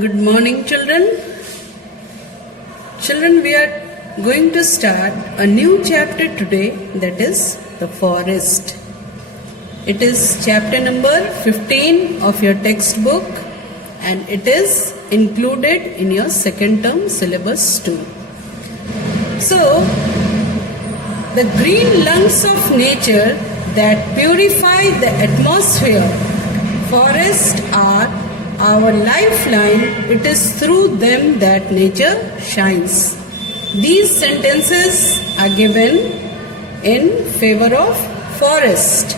Good morning, children. Children, we are going to start a new chapter today, that is the forest. It is chapter number 15 of your textbook and it is included in your second term syllabus too. So, the green lungs of nature that purify the atmosphere, forests are our lifeline. It is through them that nature shines. These sentences are given in favor of forest.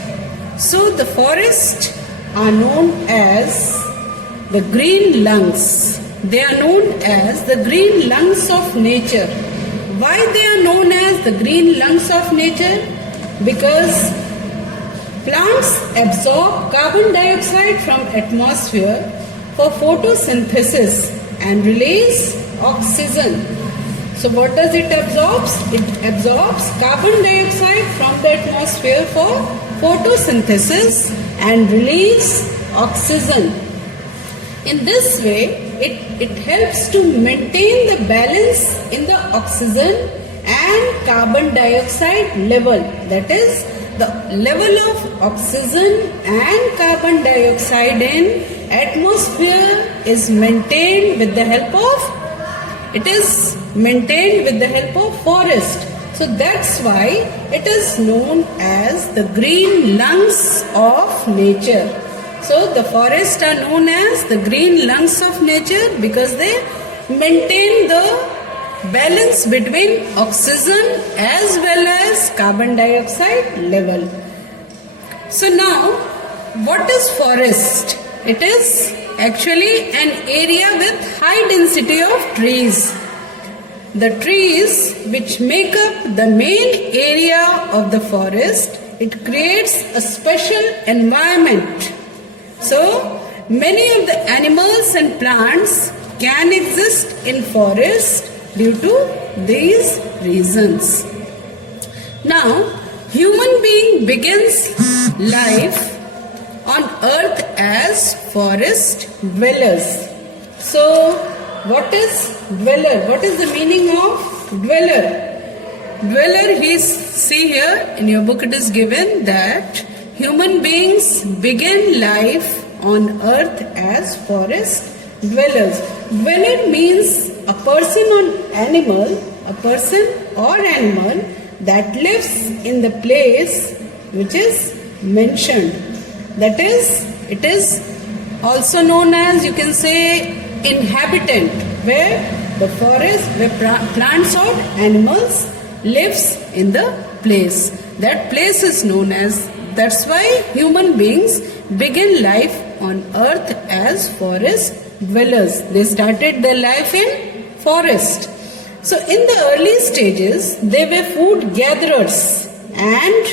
So the forests are known as the green lungs. They are known as the green lungs of nature. Why they are known as the green lungs of nature? Because plants absorb carbon dioxide from atmosphere for photosynthesis and release oxygen. So what does it absorb? It absorbs carbon dioxide from the atmosphere for photosynthesis and release oxygen. In this way, it helps to maintain the balance in the oxygen and carbon dioxide level. That is, the level of oxygen and carbon dioxide in atmosphere is maintained with the help of forest. So that's why it is known as the green lungs of nature. So the forests are known as the green lungs of nature because they maintain the balance between oxygen as well as carbon dioxide level. So now, what is forest? It is actually an area with high density of trees. The trees which make up the main area of the forest, it creates a special environment. So, many of the animals and plants can exist in forest due to these reasons. Now, human being begins life on earth as forest dwellers. So, what is dweller? What is the meaning of dweller? Dweller, see here in your book it is given that human beings begin life on earth as forest dwellers. Dweller means a person or animal that lives in the place which is mentioned. That is, it is also known as, you can say, inhabitant, where the forest, where plants or animals lives in the place. That place is known as, that's why human beings begin life on earth as forest dwellers. They started their life in forest. So in the early stages, they were food gatherers and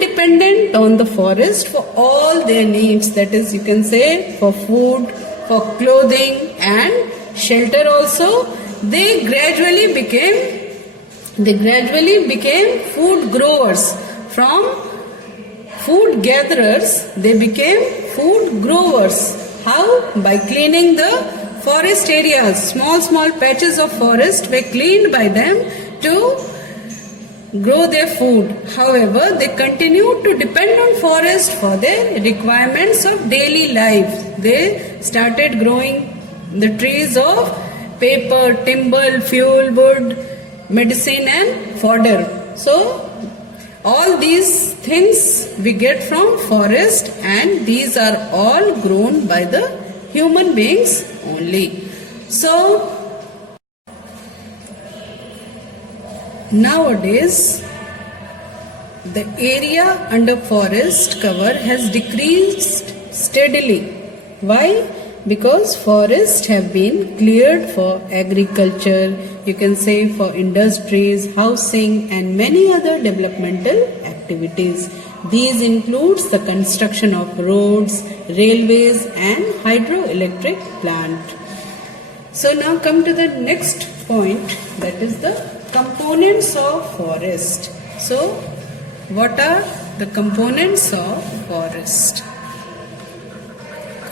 dependent on the forest for all their needs. That is, you can say, for food, for clothing and shelter also. They gradually became food growers. From food gatherers, they became food growers. How? By cleaning the forest areas. Small patches of forest were cleaned by them to grow their food. However, they continued to depend on forest for their requirements of daily life. They started growing the trees of paper, timber, fuel, wood, medicine and fodder. So, all these things we get from forest and these are all grown by the human beings only. So, nowadays, the area under forest cover has decreased steadily. Why? Because forests have been cleared for agriculture, you can say for industries, housing and many other developmental activities. These includes the construction of roads, railways and hydroelectric plant. So now come to the next point, that is the components of forest. So what are the components of forest?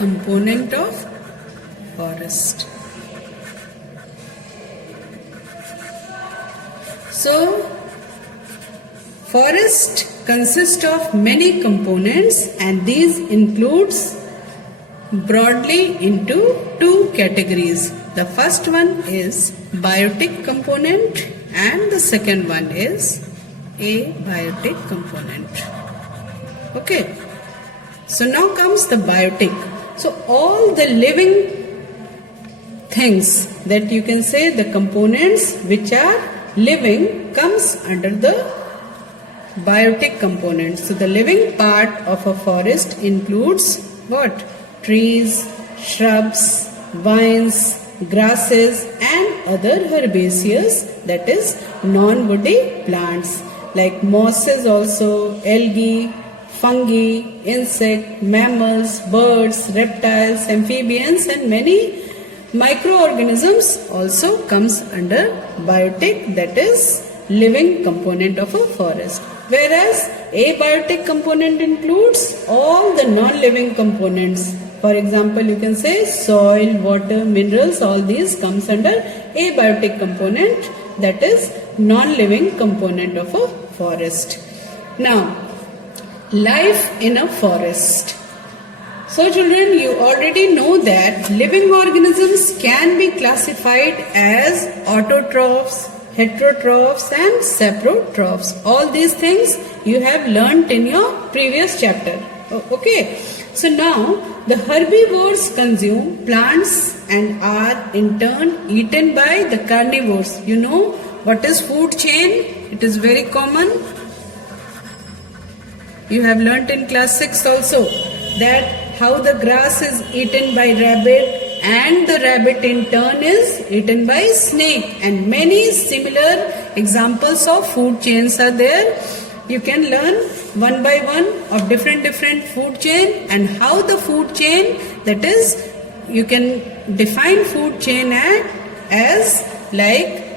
component of forest. So, forest consists of many components, and these includes broadly into two categories. The first one is biotic component and the second one is abiotic component. Okay. So now comes the biotic. So all the living things that you can say, the components which are living, comes under the biotic component. So the living part of a forest includes what? Trees, shrubs, vines, grasses and other herbaceous, that is non-woody plants like mosses also, algae, fungi, insect, mammals, birds, reptiles, amphibians and many microorganisms also comes under biotic, that is living component of a forest. Whereas abiotic component includes all the non-living components. For example, you can say soil, water, minerals, all these comes under abiotic component, that is non-living component of a forest. Now, life in a forest. So children, you already know that living organisms can be classified as autotrophs, heterotrophs and saprotrophs. All these things you have learnt in your previous chapter. Okay. So now the herbivores consume plants and are in turn eaten by the carnivores. You know what is food chain? It is very common. You have learnt in class 6 also that how the grass is eaten by rabbit and the rabbit in turn is eaten by snake, and many similar examples of food chains are there. You can learn one by one of different food chain and how the food chain, that is you can define food chain as like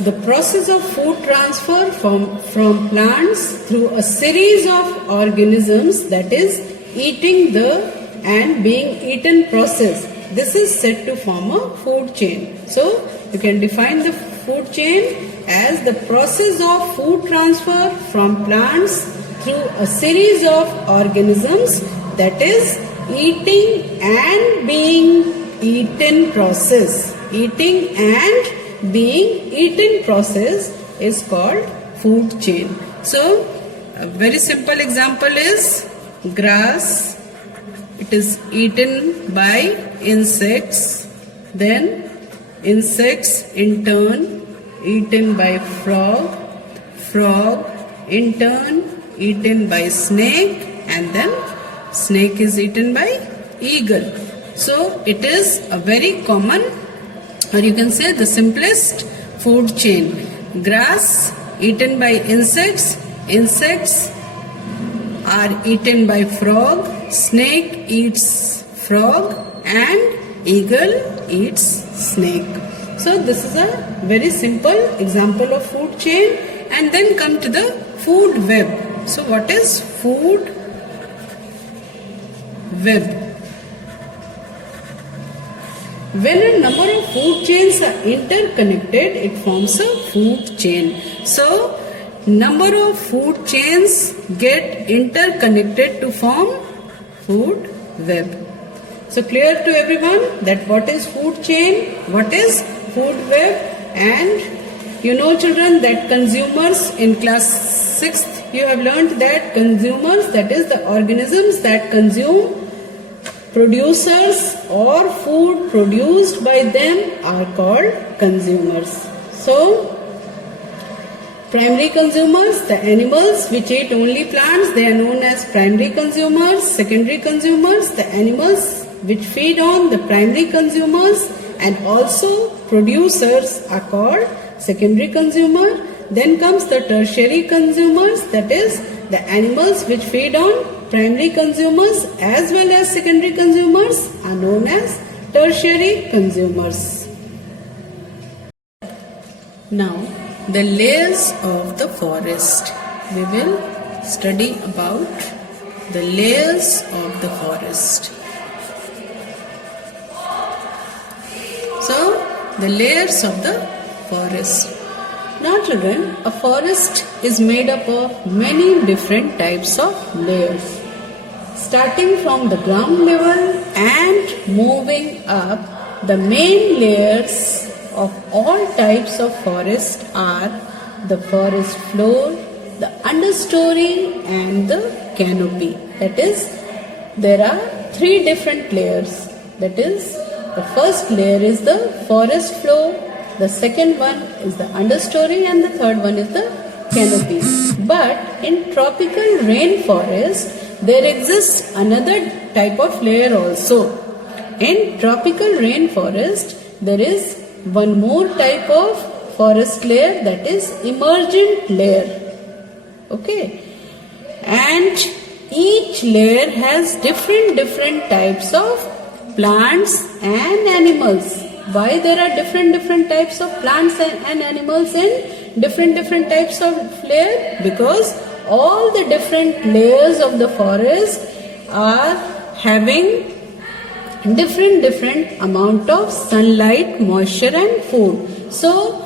the process of food transfer from plants through a series of organisms, that is eating the and being eaten process. This is said to form a food chain. So you can define the food chain as the process of food transfer from plants through a series of organisms, that is eating and being eaten process. Eating and being eaten process is called food chain. So a very simple example is grass. It is eaten by insects, then insects in turn eaten by frog, frog in turn eaten by snake, and then snake is eaten by eagle. So it is a very common, or you can say the simplest food chain. Grass eaten by insects, insects are eaten by frog, snake eats frog and eagle eats snake. So this is a very simple example of food chain. And then come to the food web. So what is food web? When a number of food chains are interconnected, it forms a food chain. So number of food chains get interconnected to form food web. So clear to everyone that what is food chain, what is food web, and you know children that consumers in class 6th you have learnt that consumers, that is the organisms that consume producers or food produced by them, are called consumers. So primary consumers, the animals which eat only plants, they are known as primary consumers. Secondary consumers, the animals which feed on the primary consumers and also producers, are called secondary consumer. Then comes the tertiary consumers, that is the animals which feed on primary consumers as well as secondary consumers, are known as tertiary consumers. Now the layers of the forest. We will study about the layers of the forest. So, the layers of the forest. Now children, a forest is made up of many different types of layers. Starting from the ground level and moving up, the main layers of all types of forest are the forest floor, the understory and the canopy. That is, there are three different layers. That is, the first layer is the forest floor, the second one is the understory and the third one is the canopy. But in tropical rainforest, there exists another type of layer also. In tropical rainforest, there is one more type of forest layer, that is emergent layer. Okay. And each layer has different types of plants and animals. Why there are different types of plants and animals in different types of layer? Because all the different layers of the forest are having different amount of sunlight, moisture and food. So,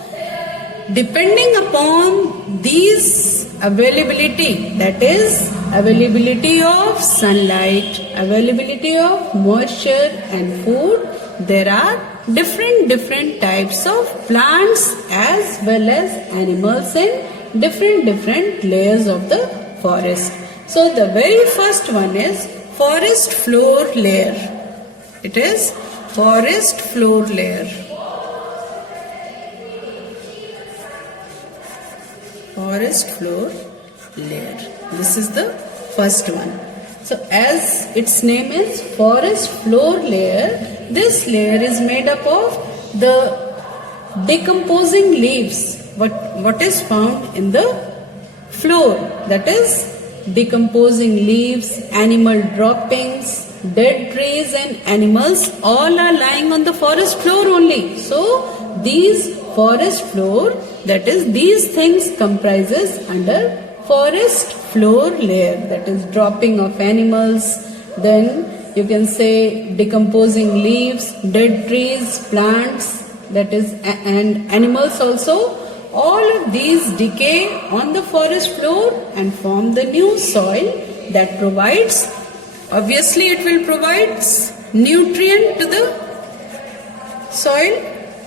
depending upon these availability, that is availability of sunlight, availability of moisture and food, there are different types of plants as well as animals in different layers of the forest. So the very first one is forest floor layer. It is forest floor layer. Forest floor layer. This is the first one. So as its name is forest floor layer, this layer is made up of the decomposing leaves. What is found in the floor, that is decomposing leaves, animal droppings, dead trees and animals, all are lying on the forest floor only. So these forest floor, that is these things comprises under forest floor layer, that is dropping of animals, then you can say decomposing leaves, dead trees, plants, that is and animals also. All of these decay on the forest floor and form the new soil that provides, obviously it will provide nutrient to the soil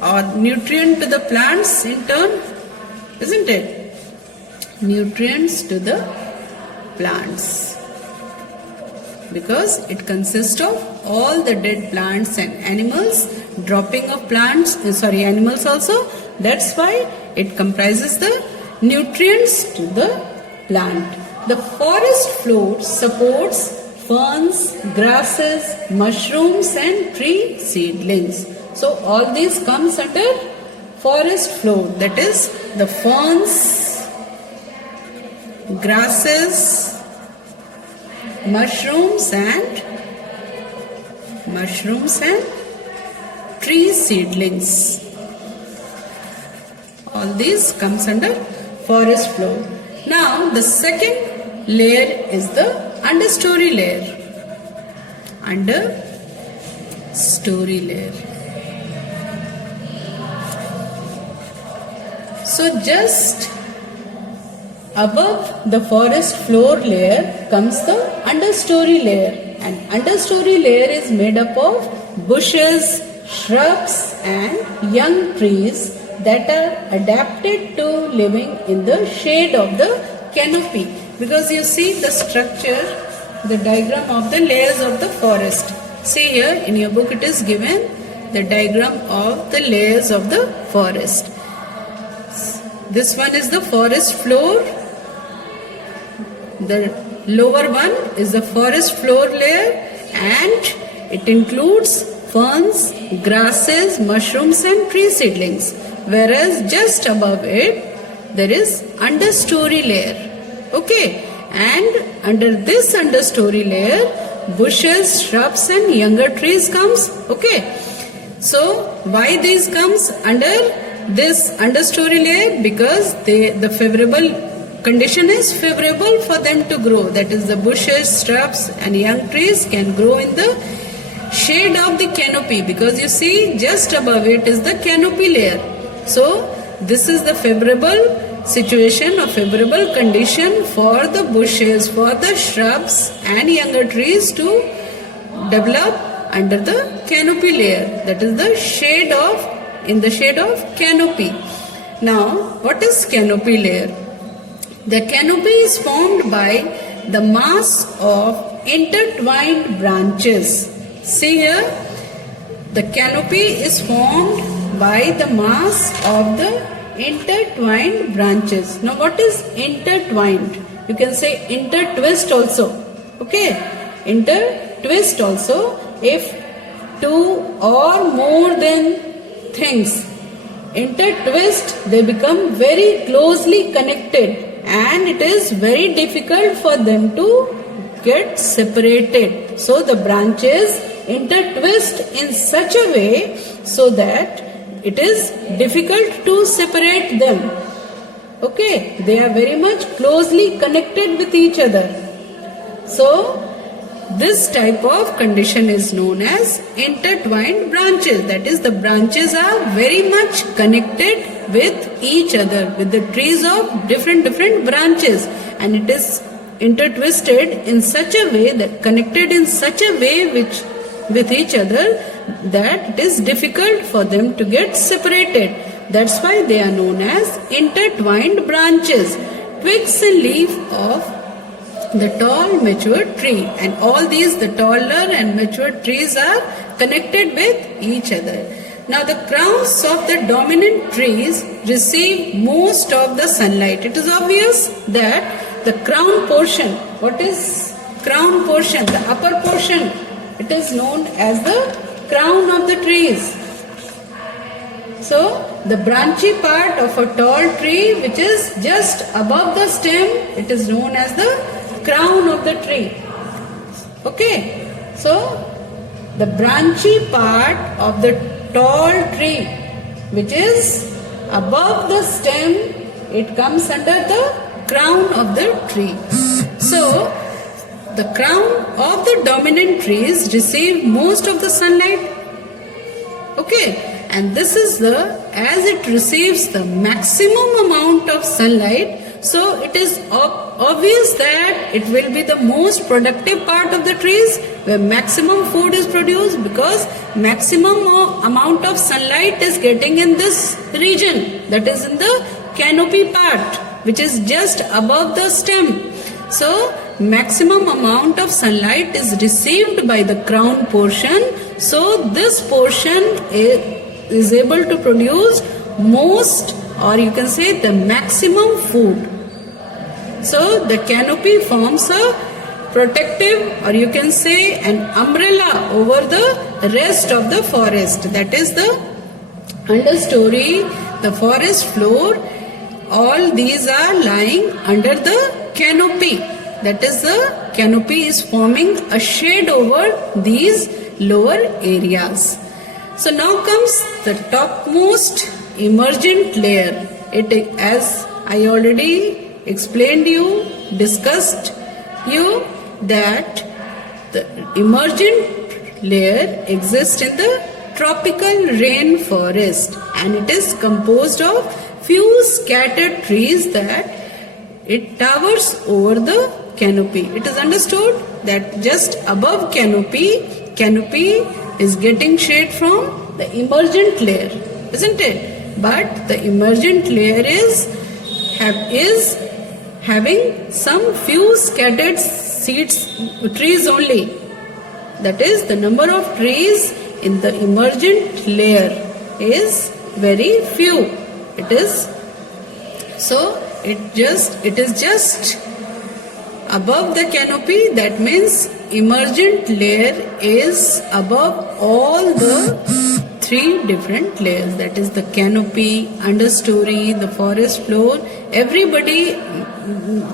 or nutrient to the plants in turn, isn't it? Nutrients to the plants, because it consists of all the dead plants and animals, dropping of animals also. That's why it comprises the nutrients to the plant. The forest floor supports ferns, grasses, mushrooms and tree seedlings. So all these comes under forest floor, that is the ferns, grasses, mushrooms and tree seedlings. All these comes under forest floor. Now the second layer is the understory layer. Understory layer. So just above the forest floor layer comes the understory layer, and understory layer is made up of bushes, shrubs and young trees that are adapted to living in the shade of the canopy. Because you see the structure, the diagram of the layers of the forest. See here in your book it is given the diagram of the layers of the forest. This one is the forest floor. The lower one is the forest floor layer, and it includes ferns, grasses, mushrooms and tree seedlings. Whereas just above it there is understory layer. Okay, and under this understory layer bushes, shrubs and younger trees comes. Okay, so why these comes under this understory layer? Because the favorable condition is favorable for them to grow. That is, the bushes, shrubs and young trees can grow in the shade of the canopy, because you see just above it is the canopy layer. So this is the favorable situation or favorable condition for the bushes, for the shrubs and younger trees to develop under the canopy layer. That is the shade of, in the shade of canopy. Now, what is canopy layer? The canopy is formed by the mass of intertwined branches. See here, the canopy is formed by the mass of the intertwined branches. Now, what is intertwined? You can say intertwist also. Okay, intertwist also. If two or more than things intertwist, they become very closely connected, and it is very difficult for them to get separated. So the branches intertwist in such a way so that it is difficult to separate them. Okay, they are very much closely connected with each other. So this type of condition is known as intertwined branches. That is, the branches are very much connected with each other, with the trees of different branches, and it is intertwisted in such a way, that connected in such a way with each other, that it is difficult for them to get separated. That's why they are known as intertwined branches, twigs and leaf of the tall mature tree. And all these, the taller and mature trees, are connected with each other. Now the crowns of the dominant trees receive most of the sunlight. It is obvious that the crown portion, what is crown portion? The upper portion, it is known as the crown of the trees. So the branchy part of a tall tree, which is just above the stem, it is known as the crown of the tree. Okay, so the branchy part of the tall tree, which is above the stem, it comes under the crown of the tree. So the crown of the dominant trees receive most of the sunlight. Okay, and this is as it receives the maximum amount of sunlight, so it is obvious that it will be the most productive part of the trees, where maximum food is produced, because maximum amount of sunlight is getting in this region, that is in the canopy part, which is just above the stem. So maximum amount of sunlight is received by the crown portion, so this portion is able to produce most, or you can say the maximum food. So the canopy forms a protective, or you can say an umbrella over the rest of the forest. That is the understory, the forest floor, all these are lying under the canopy. That is, the canopy is forming a shade over these lower areas. So now comes the topmost emergent layer. It, as I already explained you, discussed you, that the emergent layer exists in the tropical rainforest, and it is composed of few scattered trees that it towers over the canopy. It is understood that just above canopy is getting shade from the emergent layer, isn't it? But the emergent layer is having some few scattered trees only. That is, the number of trees in the emergent layer is very few. It is just above the canopy. That means emergent layer is above all the three different layers. That is the canopy, understory, the forest floor. Everybody,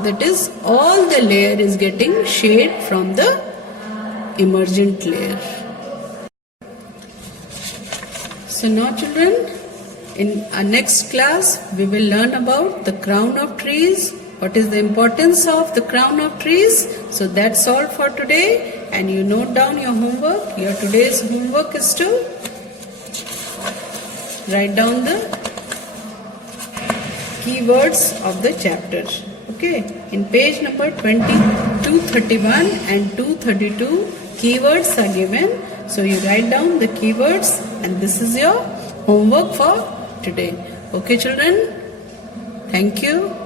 that is, all the layer is getting shade from the emergent layer. So now children, in our next class we will learn about the crown of trees, what is the importance of the crown of trees. So that's all for today, and you note down your homework. Your today's homework is to write down the keywords of the chapter. Okay, in page number 231 and 232 keywords are given. So you write down the keywords, and this is your homework for today. Okay children, thank you.